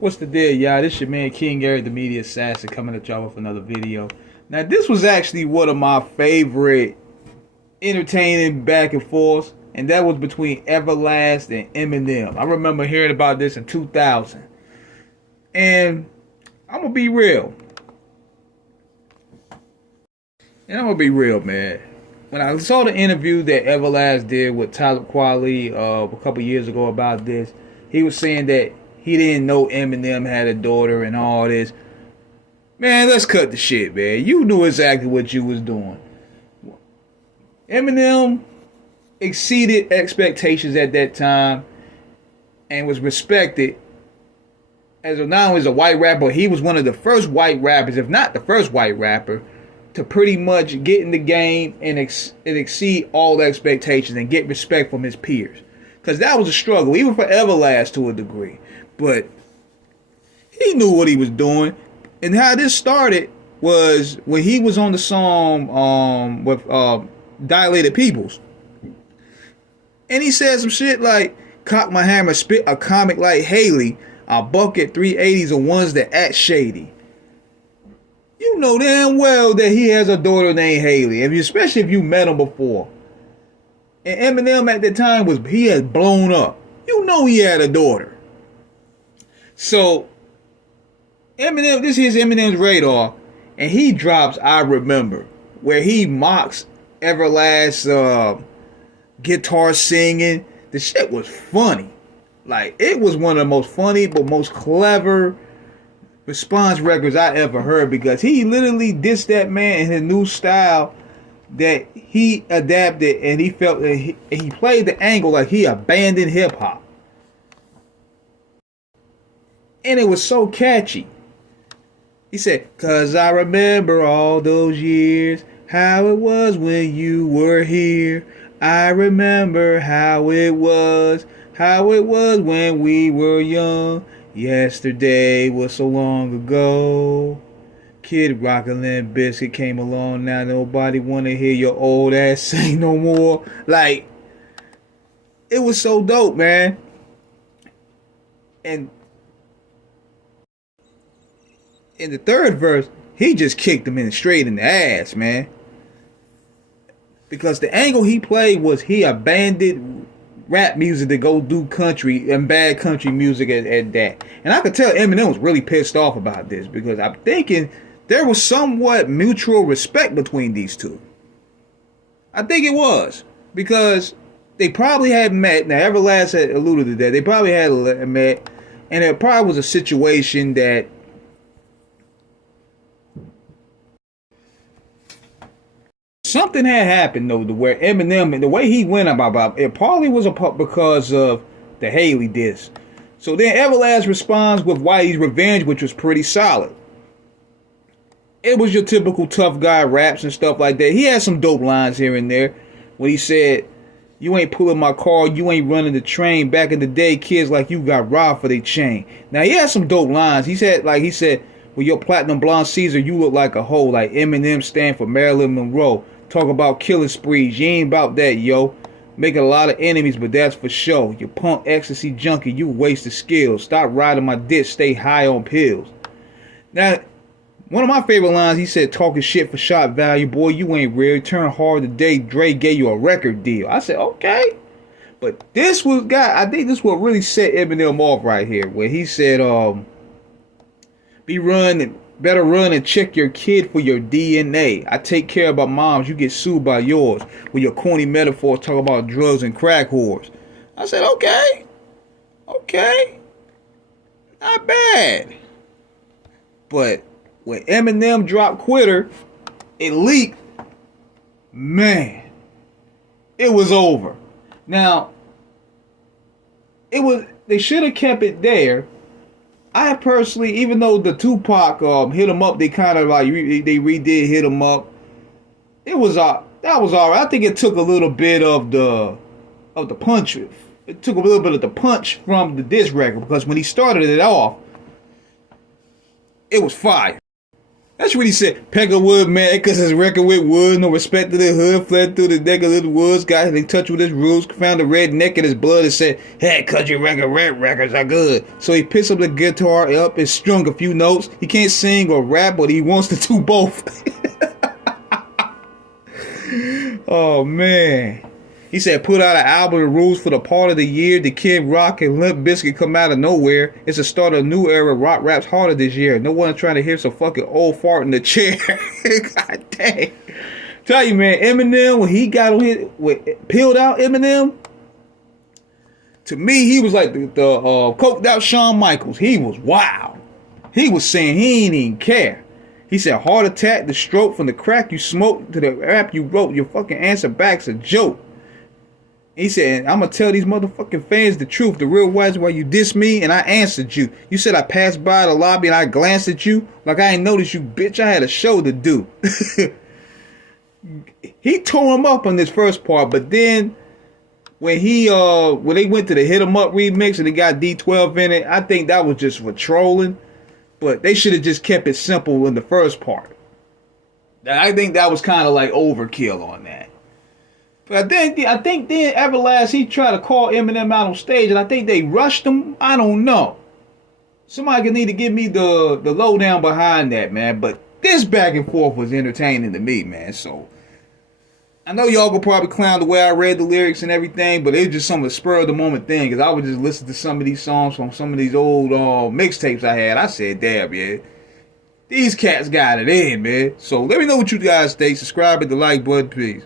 What's the deal, y'all? This your man King Eric, the media assassin, coming at y'all with another video. Now, this was actually one of my favorite entertaining back and forth, and that was between Everlast and Eminem. I remember hearing about this in 2000. And I'm gonna be real. Man. When I saw the interview that Everlast did with Tyler Quali a couple years ago about this, he was saying that he didn't know Eminem had a daughter and all this. Man, let's cut the shit, man. You knew exactly what you was doing. Eminem exceeded expectations at that time and was respected as not only as a white rapper, he was one of the first white rappers, if not the first white rapper, to pretty much get in the game and exceed all expectations and get respect from his peers. Because that was a struggle, even for Everlast to a degree. But he knew what he was doing. And how this started was when he was on the song with Dilated Peoples. And he said some shit like, cock my hammer, spit a comic like Haley. I'll buck at 380s or ones that act shady. You know damn well that he has a daughter named Haley, especially if you met him before. And Eminem at the time he had blown up. You know he had a daughter. So Eminem, this is Eminem's radar, and he drops I Remember, where he mocks Everlast guitar singing. The shit was funny. Like, it was one of the most funny but most clever response records I ever heard, because he literally dissed that man in his new style that he adapted, and he felt that he played the angle like he abandoned hip hop. And it was so catchy. He said, "'Cause I remember all those years, how it was when you were here. I remember how it was when we were young. Yesterday was so long ago. Kid Rock and Limp Bizkit came along, now nobody wanna hear your old ass sing no more." Like, it was so dope, man. And in the third verse, he just kicked him straight in the ass, man. Because the angle he played was he abandoned rap music to go do country and bad country music at that. And I could tell Eminem was really pissed off about this, because I'm thinking there was somewhat mutual respect between these two. I think it was, because they probably had met. Now, Everlast had alluded to that. They probably had met, and it probably was a situation that something had happened, though, to where Eminem, and the way he went about it probably was because of the Haley diss. So then Everlast responds with Whitey's Revenge, which was pretty solid. It was your typical tough guy raps and stuff like that. He had some dope lines here and there when he said, "You ain't pulling my car, you ain't running the train. Back in the day, kids like you got robbed for their chain." Now, he had some dope lines. He said, "With your platinum blonde Caesar, you look like a hoe. Like Eminem stand for Marilyn Monroe. Talk about killing sprees. You ain't about that, yo. Making a lot of enemies, but that's for sure. You punk ecstasy junkie, you wasted skills. Stop riding my dick, stay high on pills." Now, one of my favorite lines, he said, "Talking shit for shot value, boy, you ain't real. Turn hard today, Dre gave you a record deal." I said, okay. But this was, I think this what really set Eminem off right here, where he said, better run and check your kid for your DNA. I take care about moms, you get sued by yours. With your corny metaphors talk about drugs and crack whores. I said, okay. Not bad. But when Eminem dropped Quitter, it leaked. Man, it was over. Now, they should have kept it there. I personally, even though the Tupac hit him up, they kind of like they redid hit him up. That was all right. I think it took a little bit of the punch. It took a little bit of the punch from the diss record, because when he started it off, it was fire. That's what he said. Peckerwood man, cause his record with woods, no respect to the hood, fled through the deck of little woods, got in touch with his rules, found a red neck in his blood and said, hey, cause your red records are good. So he picks up the guitar up and strung a few notes. He can't sing or rap, but he wants to do both. Oh man. He said, put out an album of rules for the part of the year. The Kid Rock and Limp Bizkit come out of nowhere. It's the start of a new era. Rock rap's harder this year. No one trying to hear some fucking old fart in the chair. God dang. Tell you, man, Eminem, when he got on his, peeled out Eminem, to me, he was like the coked out Shawn Michaels. He was wild. He was saying he ain't even care. He said, heart attack, the stroke, from the crack you smoked to the rap you wrote. Your fucking answer back's a joke. He said, I'm going to tell these motherfucking fans the truth. The real why is why you dissed me and I answered you. You said I passed by the lobby and I glanced at you like I ain't noticed you, bitch. I had a show to do. He tore him up on this first part, but then when when they went to the Hit 'Em Up remix and they got D12 in it, I think that was just for trolling. But they should have just kept it simple in the first part. I think that was kind of like overkill on that. But I think then Everlast, he tried to call Eminem out on stage, and I think they rushed him. I don't know. Somebody could need to give me the lowdown behind that, man. But this back and forth was entertaining to me, man. So I know y'all could probably clown the way I read the lyrics and everything, but it was just some of the spur of the moment thing. Because I would just listen to some of these songs from some of these old mixtapes I had. I said, damn, man, these cats got it in, man. So let me know what you guys think. Subscribe, hit the like button, please.